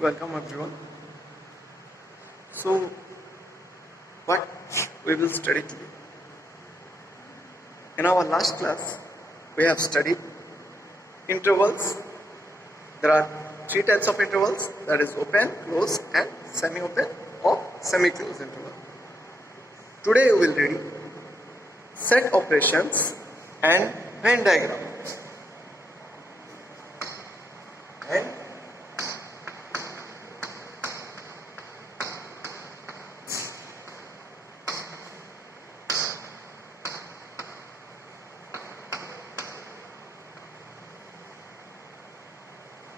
Welcome everyone. So, what we will study today? In our last class, we have studied intervals. There are three types of intervals, that is open, closed and semi-open or semi-closed interval. Today we will read set operations and Venn diagram. And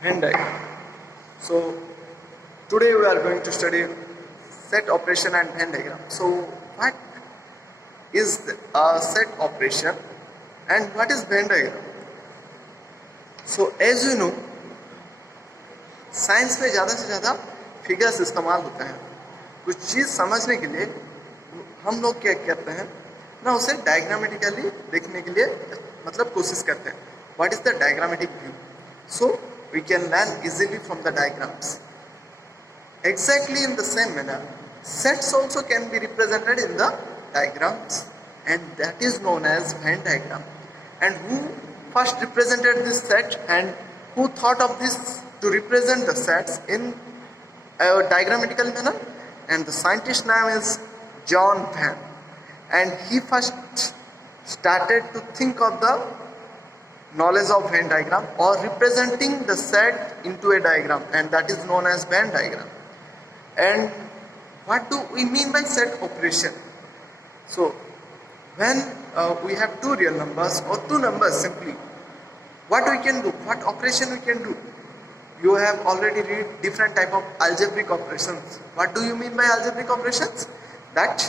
Venn diagram. So today we are going to study set operation and Venn diagram. So what is a set operation and what is Venn diagram? So as you know, science में ज़्यादा से ज़्यादा figures इस्तेमाल होते हैं. कुछ चीज़ समझने के लिए हम लोग क्या करते हैं ना, उसे डायग्रामेटिकली देखने के लिए मतलब कोशिश करते हैं. What is the diagrammatic view? So we can learn easily from the diagrams. Exactly in the same manner, sets also can be represented in the diagrams, and that is known as Venn diagram. And who first represented this set and who thought of this to represent the sets in a diagrammatical manner? And the scientist name is John Venn, and he first started to think of the knowledge of Venn diagram or representing the set into a diagram, and that is known as Venn diagram. And what do we mean by set operation? So when we have two real numbers or two numbers simply, what we can do, what operation we can do? You have already read different type of algebraic operations. What do you mean by algebraic operations? That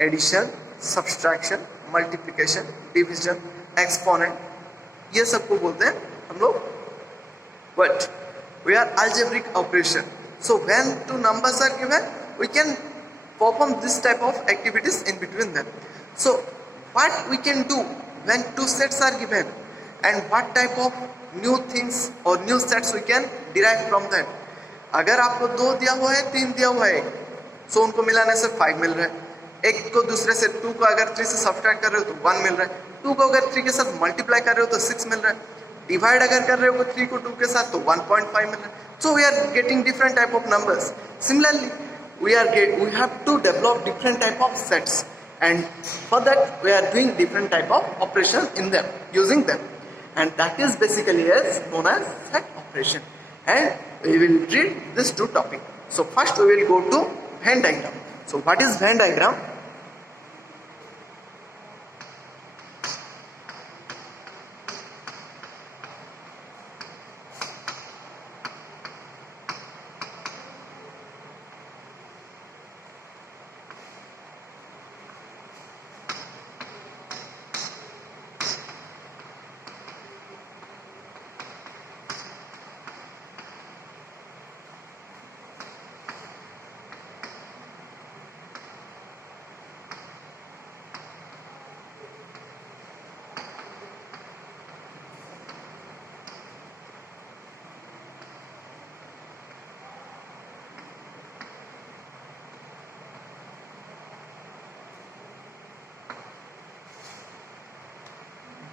addition, subtraction, multiplication, division, exponent, ये सबको बोलते हैं हम लोग what? We are algebraic operation. So when two numbers are given, we can perform this type of activities in between them. So what we can do when two sets are given, and what type of new things or new sets we can derive from them. अगर आपको 2 दिया हुआ है, 3 दिया हुआ है, so उनको मिलाने से 5 मिल रहा है. एक को दूसरे से 2 को अगर 3 से सब्ट्रैक्ट कर रहे हो तो 1 मिल रहा है. 2 को अगर 3 के साथ मल्टीप्लाई कर रहे हो तो 6 मिल रहा है. डिवाइड अगर कर रहे हो 3 को 2 के साथ तो 1.5 मिल रहा है. So we are getting different type of numbers. Similarly, we have to develop different type of sets, and for that we are doing different type of operations in them, using them, and that is basically as known as set operation. And we will read this two topic. So first we will go to Venn diagram. So what is Venn diagram?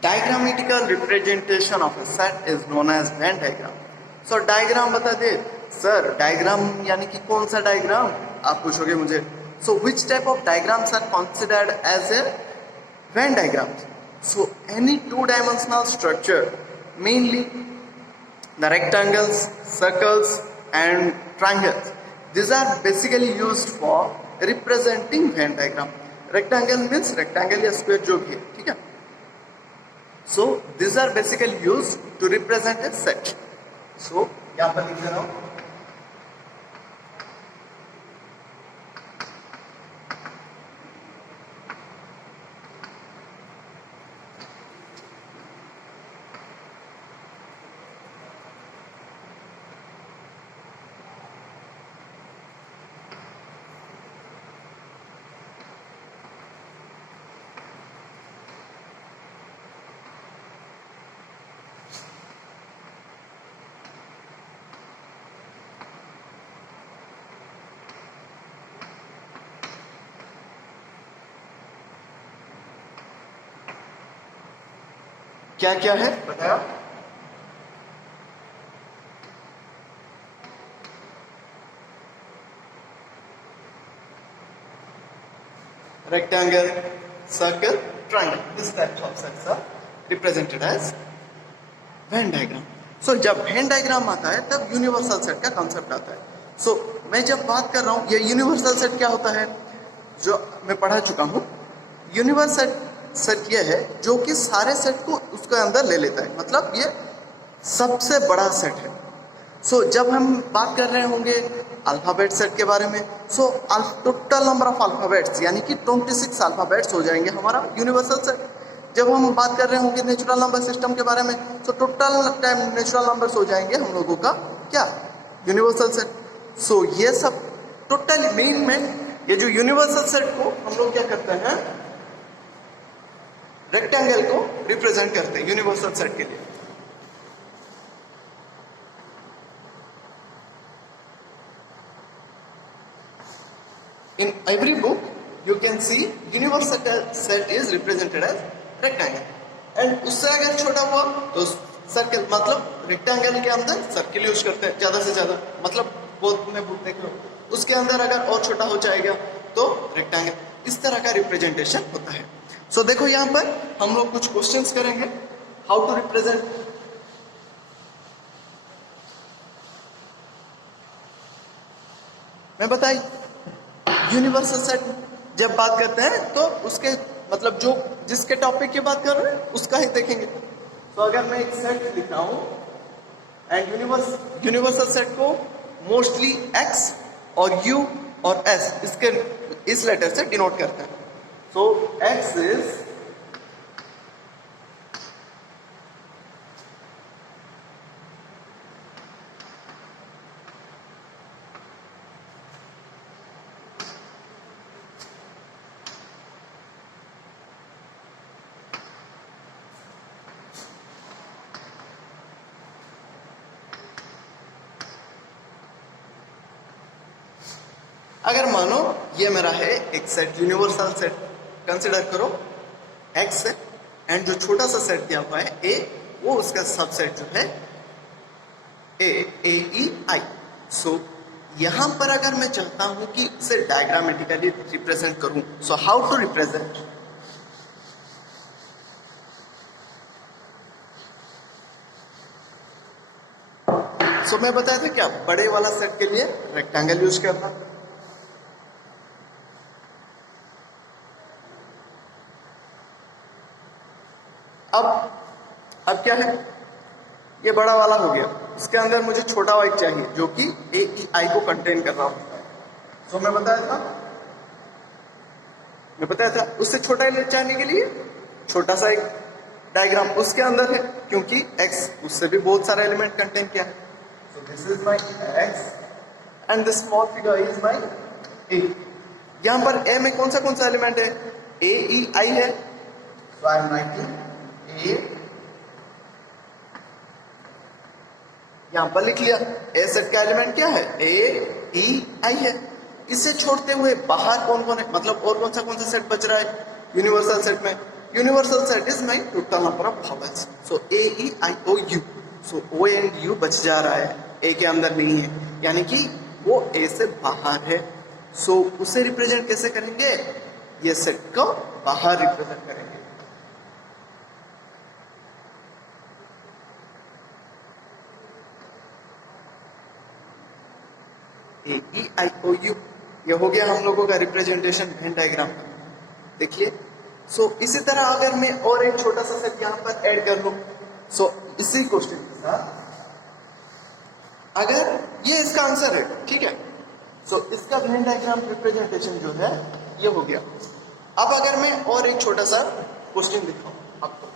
Diagrammatical representation of a set is known as Venn diagram. So diagram बता दे sir, diagram यानी कि कौन सा diagram आप पूछोगे मुझे. So which type of diagrams are considered as a Venn diagram? So any two-dimensional structure, mainly the rectangles, circles and triangles, these are basically used for representing Venn diagram. Rectangle means rectangle या square जो भी है, ठीक है. So these are basically used to represent a set. So यहाँ पर लिख दे रहा हूँ. क्या क्या है बताया? rectangle, circle, triangle. This types of sets are represented as Venn diagram. So जब Venn diagram आता है तब यूनिवर्सल सेट का कॉन्सेप्ट आता है. So मैं जब बात कर रहा हूँ ये यूनिवर्सल सेट क्या होता है, जो मैं पढ़ा चुका हूँ. यूनिवर्सल सेट ये है जो कि सारे सेट को उसके अंदर ले लेता है, मतलब ये सबसे बड़ा सेट है. सो जब हम बात कर रहे होंगे अल्फ़ाबेट सेट के बारे में, so total number of alphabets यानी कि 26 अल्फ़ाबेट्स हो जाएंगे हमारा यूनिवर्सल सेट. जब हम बात कर रहे होंगे नेचुरल नंबर सिस्टम के बारे में, so total time natural numbers हो जाएंगे हम लोगों का क्या, यूनिवर्सल सेट. सो ये सब टोटल मीन में ये जो यूनिवर्सल सेट को हम लोग क्या करते हैं, रेक्टेंगल को रिप्रेजेंट करते हैं यूनिवर्सल सेट के लिए. In every book, you can see universal set is represented as rectangle. And उससे अगर छोटा हुआ तो सर्कल, मतलब रेक्टेंगल के अंदर सर्कल यूज करते हैं ज्यादा से ज्यादा, मतलब बहुत में बुक देख लो उसके अंदर अगर और छोटा हो जाएगा तो रेक्टेंगल. इस तरह का रिप्रेजेंटेशन होता है. सो देखो यहाँ पर हम लोग कुछ क्वेश्चंस करेंगे हाउ टू रिप्रेजेंट. मैं बताई यूनिवर्सल सेट जब बात करते हैं तो उसके मतलब जो जिसके टॉपिक की बात कर रहे हैं उसका ही देखेंगे. तो अगर मैं एक सेट लिख रहा हूं एंड यूनिवर्सल सेट को मोस्टली एक्स और यू और एस इसके इस लेटर से डिनोट करते हैं. सो एक्स इज अगर मानो ये मेरा है एक सेट यूनिवर्सल सेट, कंसिडर करो एक्स है एंड जो छोटा सा सेट दिया हुआ है ए, वो उसका सबसेट जो है ए ई आई. सो यहां पर अगर मैं चाहता हूं कि इसे डायग्रामेटिकली रिप्रेजेंट करूं, सो हाउ टू रिप्रेजेंट. सो मैं बताया था क्या, बड़े वाला सेट के लिए रेक्टेंगल यूज करना. अब क्या है, ये बड़ा वाला हो गया, इसके अंदर मुझे छोटा वाइट चाहिए जो कि ए ई आई को कंटेन कर रहा होता है. सो मैं बताया था उससे छोटा एलिमेंट चाहने के लिए छोटा सा एक डायग्राम उसके अंदर है, क्योंकि एक्स उससे भी बहुत सारा एलिमेंट कंटेन किया है. So this is my X and this small figure is my A. यहां पर ए में कौन सा एलिमेंट है, ए ई आई है. सो आई एम राइटिंग ए, यहां पर लिख लिया. ए सेट का एलिमेंट क्या है, ए ई आई है. इसे छोड़ते हुए बाहर कौन कौन है, मतलब और कौन सा सेट बच रहा है यूनिवर्सल सेट में. Universal set is my total number of vowels. So A E I O U. So O and U बच जा रहा है, ए के अंदर नहीं है, यानी कि वो ए से बाहर है. सो उसे रिप्रेजेंट कैसे करेंगे, ये सेट को बाहर रिप्रेजेंट करेंगे. ए ई आई ओ यू, ये हो गया हम लोगों का रिप्रेजेंटेशन वेन डायग्राम का. देखिए. सो इसी तरह अगर मैं और एक छोटा सा सेट यहाँ पर ऐड कर लूं, सो इसी क्वेश्चन के साथ अगर ये इसका आंसर है, ठीक है. सो इसका वेन डायग्राम रिप्रेजेंटेशन जो है ये हो गया. अब अगर मैं और एक छोटा सा क्वेश्चन दिखाऊं आपको,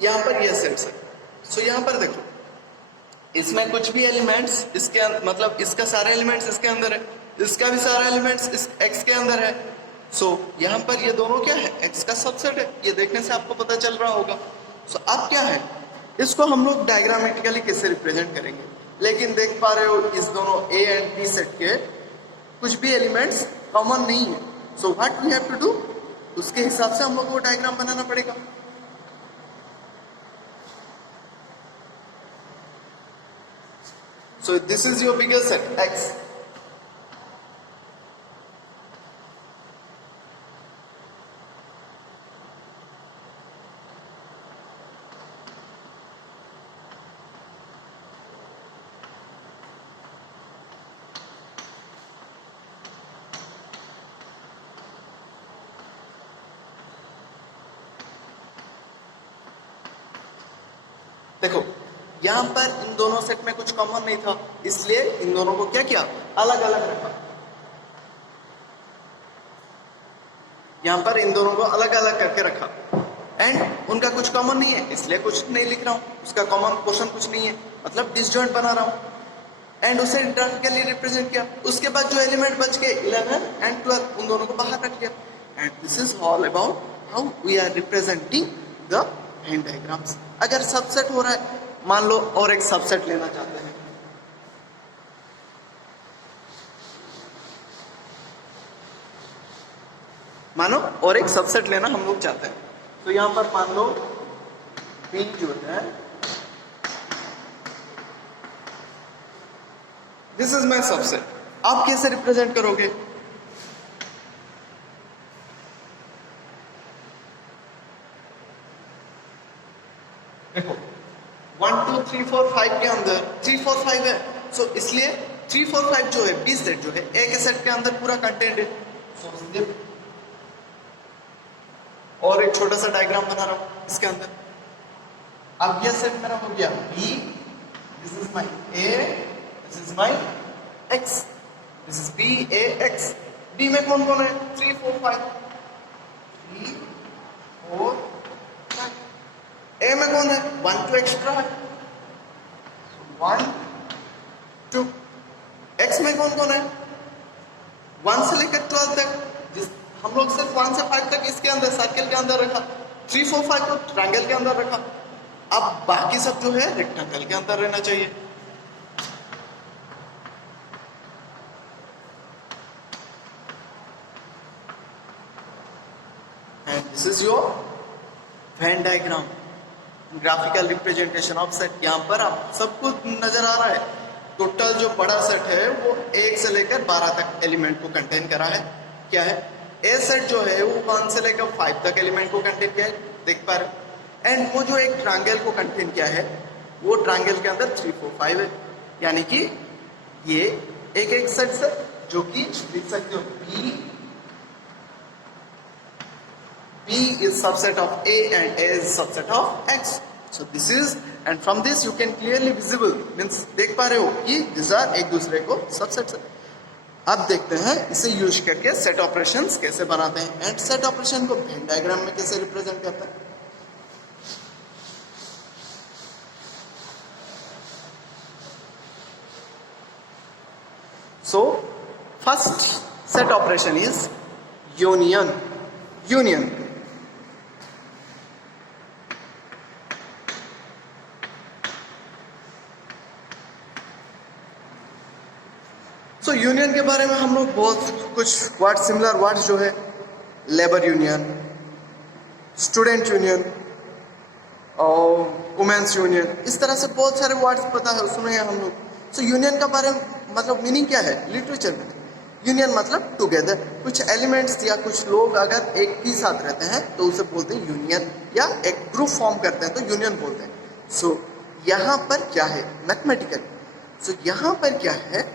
यहाँ पर ये सेट्स है। सो यहाँ पर देखो, इसमें कुछ भी एलिमेंट्स इसके मतलब इसका सारे एलिमेंट्स इसके अंदर है, इसका भी सारा एलिमेंट्स इस एक्स के अंदर है। सो यहाँ पर ये दोनों क्या है, एक्स का सबसेट है। ये देखने से आपको पता चल रहा होगा। सो अब क्या है, इसको हम लोग डायग्रामेटिकली कैसे रिप्रेजेंट करेंगे। लेकिन देख पा रहे हो इस दोनों ए एंड बी सेट के कुछ भी एलिमेंट्स कॉमन नहीं है। So what we have to do, उसके हिसाब से हम लोग को डायग्राम बनाना पड़ेगा। So this is your biggest set, X. देखो यहाँ पर इन दोनों सेट में कुछ कॉमन नहीं था, इसलिए इन दोनों को क्या किया, अलग अलग रखा। यहाँ पर इन दोनों को अलग अलग करके रखा एंड उनका कुछ कॉमन नहीं है, इसलिए कुछ नहीं लिख रहा हूँ। उसका कॉमन पोर्शन कुछ नहीं है, मतलब डिसजॉइंट बना रहा हूँ एंड उसे ग्राफिकली रिप्रेजेंट किया। उसके बाद जो एलिमेंट बच गए 11 एंड 12, उन दोनों को बाहर रख लिया। And this is all about how we are representing the Venn diagrams. अगर सबसेट हो रहा है, मान लो और एक सबसेट लेना चाहते हैं, मानो और एक सबसेट लेना हम लोग चाहते हैं, तो यहां पर मान लो बी जो है, दिस इज माई सबसेट। आप कैसे रिप्रेजेंट करोगे, देखो 1 2 3 4 5 के अंदर 3 4 5 है। सो इसलिए 3 4 5 जो है बी सेट जो है ए के सेट के अंदर पूरा कंटेंट है। सो और एक छोटा सा डायग्राम बना रहा हूं इसके अंदर। अब ये सेट मेरा हो गया B, this is my A, this is my X, this is B A X. B में कौन कौन है, 3 4 5, 3 4 5। ए में कौन है, 1 2 एक्स्ट्रा है, 1 2। एक्स में कौन कौन है, 1 से लेकर 12 तक। जिस हम लोग सिर्फ 1 से 5 तक इसके अंदर सर्कल के अंदर रखा, 3 4 5 को ट्रायंगल के अंदर रखा। अब बाकी सब जो है रेक्टेंगल के अंदर रहना चाहिए। And this is your Venn diagram, graphical representation of set. यहाँ पर आप सबको नजर आ रहा है, टोटल जो बड़ा सेट है वो 1 से लेकर 12 तक एलिमेंट को कंटेन करा है। क्या है, ए सेट जो है वो 1 से लेकर 5 तक एलिमेंट को कंटेन किया है, देख पा रहे। एंड वो जो एक ट्रायंगल को कंटेन किया है, वो ट्रायंगल के अंदर 3 4 5 है। यानी कि ये एक सेट से जो कि लिख सकते हो B is subset of A and A is subset of X. So this is, and from this you can clearly visible, means देख पा रहे हो कि these are एक दूसरे को subsets है। अब देखते हैं इसे यूज करके सेट ऑपरेशंस कैसे बनाते हैं एंड सेट ऑपरेशन को वेन डायग्राम में कैसे रिप्रेजेंट करते हैं। So first set operation is union. So union के बारे में हम लोग बहुत कुछ वर्ड, सिमिलर वर्ड्स जो है, लेबर यूनियन, स्टूडेंट यूनियन और वुमेन्स यूनियन, इस तरह से बहुत सारे वर्ड्स पता है, सुने हैं हम लोग। सो यूनियन का बारे में मतलब मीनिंग क्या है लिटरेचर में, यूनियन मतलब टुगेदर। कुछ एलिमेंट्स या कुछ लोग अगर एक ही साथ रहते हैं तो उसे बोलते हैं यूनियन, या एक ग्रुप फॉर्म करते हैं तो यूनियन बोलते हैं। सो यहाँ पर क्या है, मैथमेटिकल। सो यहाँ पर क्या है,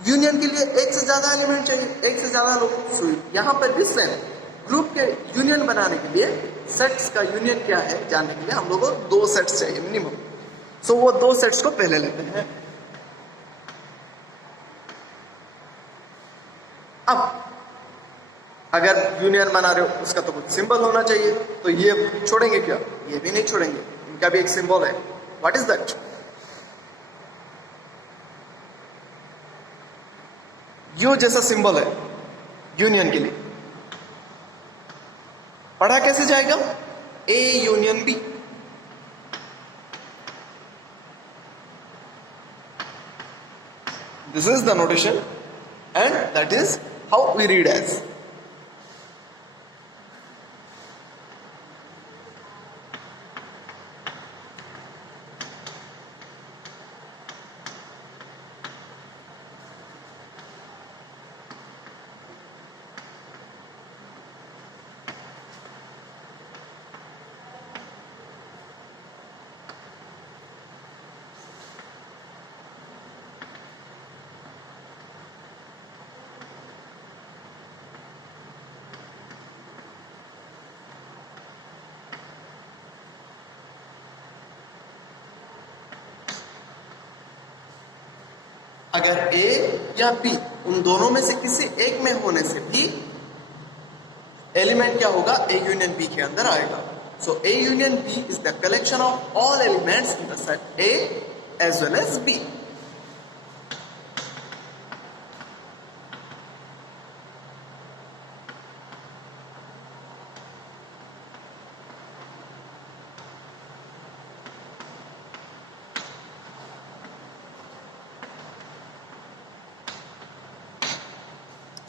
यूनियन के लिए एक से ज्यादा एलिमेंट चाहिए, एक से ज्यादा लोग। सो यहाँ पर भी सेम, ग्रुप के यूनियन बनाने के लिए सेट्स का यूनियन क्या है जानने के लिए हम लोग को 2 सेट्स चाहिए मिनिमम। सो वो 2 सेट्स को पहले लेते हैं। अब अगर यूनियन बना रहे हो उसका तो कुछ सिंबल होना चाहिए, तो ये छोड़ेंगे क्या? ये भी नहीं छोड़ेंगे, इनका भी एक सिंबल है। What is that? यू जैसा सिंबल है यूनियन के लिए। पढ़ा कैसे जाएगा? A union B. This is the notation, and that is how we read as. अगर ए या बी उन दोनों में से किसी एक में होने से भी एलिमेंट क्या होगा? ए यूनियन बी के अंदर आएगा। So A union B is the collection of all elements in the set A as well as B.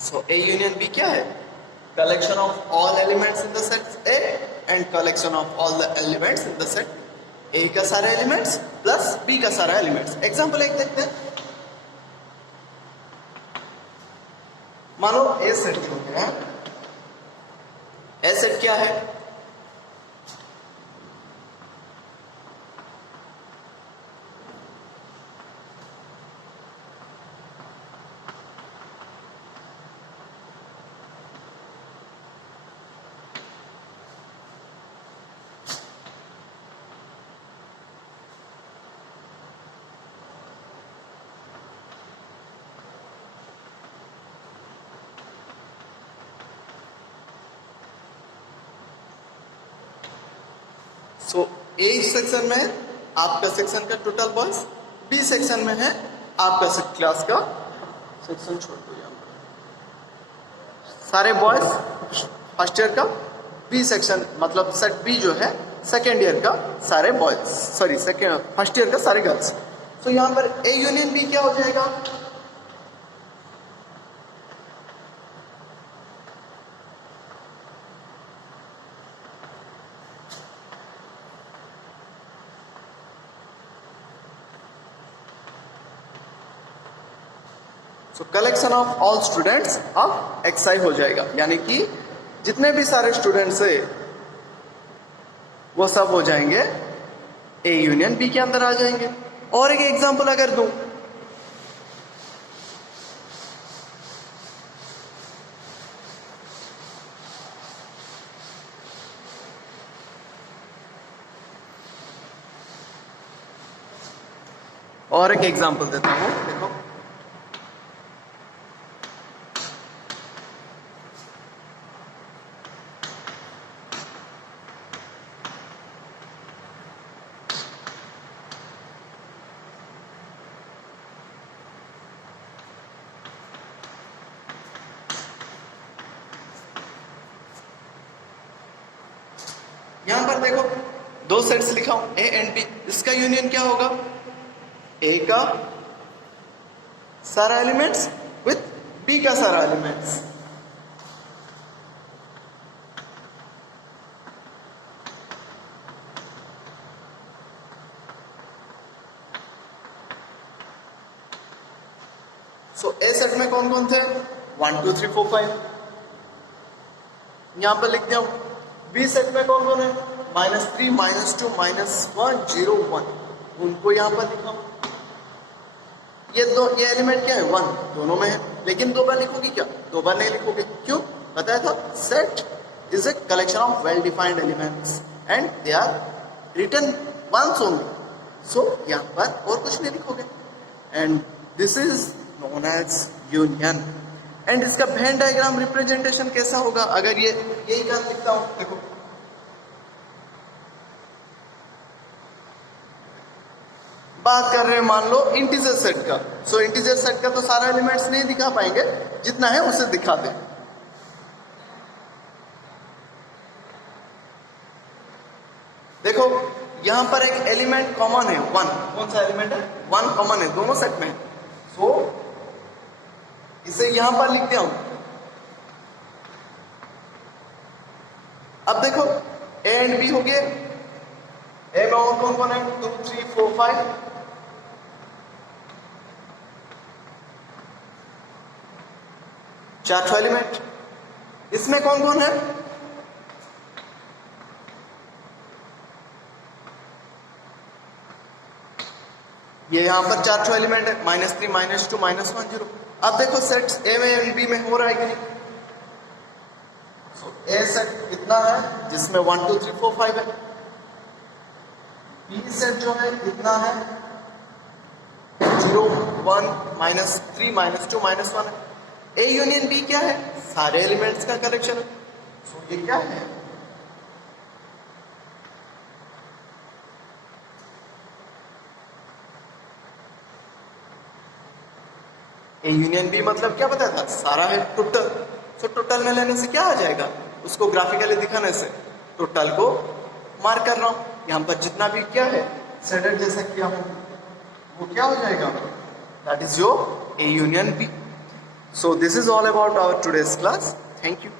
So A union B क्या है? Collection of all elements in the set A and collection of all the elements in the set A का सारे elements plus B का सारा elements। Example एक देखते हैं। मानो A सेट हो गया। A सेट क्या है? सो ए सेक्शन में है आपका सेक्शन का टोटल बॉयज, बी सेक्शन में है आपका क्लास का सेक्शन। छोड़ दो यहाँ सारे बॉयज फर्स्ट ईयर का, बी सेक्शन मतलब सेट बी जो है सेकेंड ईयर का सारे बॉयज, सॉरी फर्स्ट ईयर का सारे गर्ल्स। सो यहाँ पर ए यूनियन बी क्या हो जाएगा? तो collection of all students of XI हो जाएगा, यानी कि जितने भी सारे स्टूडेंट्स है वो सब हो जाएंगे ए यूनियन बी के अंदर आ जाएंगे। और एक एग्जांपल अगर दूं, और एक एग्जांपल देता हूं, देखो यहां पर देखो दो सेट्स लिखा हूं ए एंड बी, इसका यूनियन क्या होगा? ए का सारा एलिमेंट्स विथ बी का सारा एलिमेंट्स। सो ए सेट में कौन कौन थे? 1 2 3 4 5 यहां पर लिख दिया। बी सेट में कौन कौन है? -3 -2 -1 0 1, उनको यहां पर लिखा। ये एलिमेंट क्या है? 1 दोनों में है, लेकिन दो बार लिखोगे क्या? दो बार नहीं लिखोगे, क्यों? बताया था set is a collection of well defined elements and they are written once only. So यहां पर और कुछ नहीं लिखोगे, and this is known as union, and इसका वेन डायग्राम रिप्रेजेंटेशन कैसा होगा? अगर ये यही का लिखता हूं, देखो बात कर रहे हैं मान लो इंटीजर सेट का। सो इंटीजर सेट का तो सारा एलिमेंट्स नहीं दिखा पाएंगे, जितना है उसे दिखा दें। देखो यहां पर एक एलिमेंट कॉमन है, 1। कौन सा एलिमेंट है? 1 कॉमन है, दोनों सेट में। सो इसे यहां पर लिखते हूं। अब देखो ए एंड बी हो गए। ए में और कौन कौन है? 2 3 4 5। चार एलिमेंट। इसमें कौन कौन है? ये यहां पर 4 एलिमेंट है, -3 -2 -1 0। अब देखो सेट्स ए में एंड बी में हो रहा है कि नहीं? ए सेट कितना है जिसमें 1 2 3 4 5 है। बी सेट जो है कितना है? 0 1 -3 -2 -1 है। ए यूनियन बी क्या है? सारे एलिमेंट्स का कलेक्शन है। सो ये क्या है? ए यूनियन बी मतलब क्या बताया था? सारा है टोटल। सो टोटल में लेने से क्या आ जाएगा? उसको ग्राफिकली दिखाने से टोटल को मार्क कर रहा हूं। यहां पर जितना भी क्या है शेडेड जैसा किया हूं वो क्या हो जाएगा? That is your A union B. So this is all about our today's class. Thank you.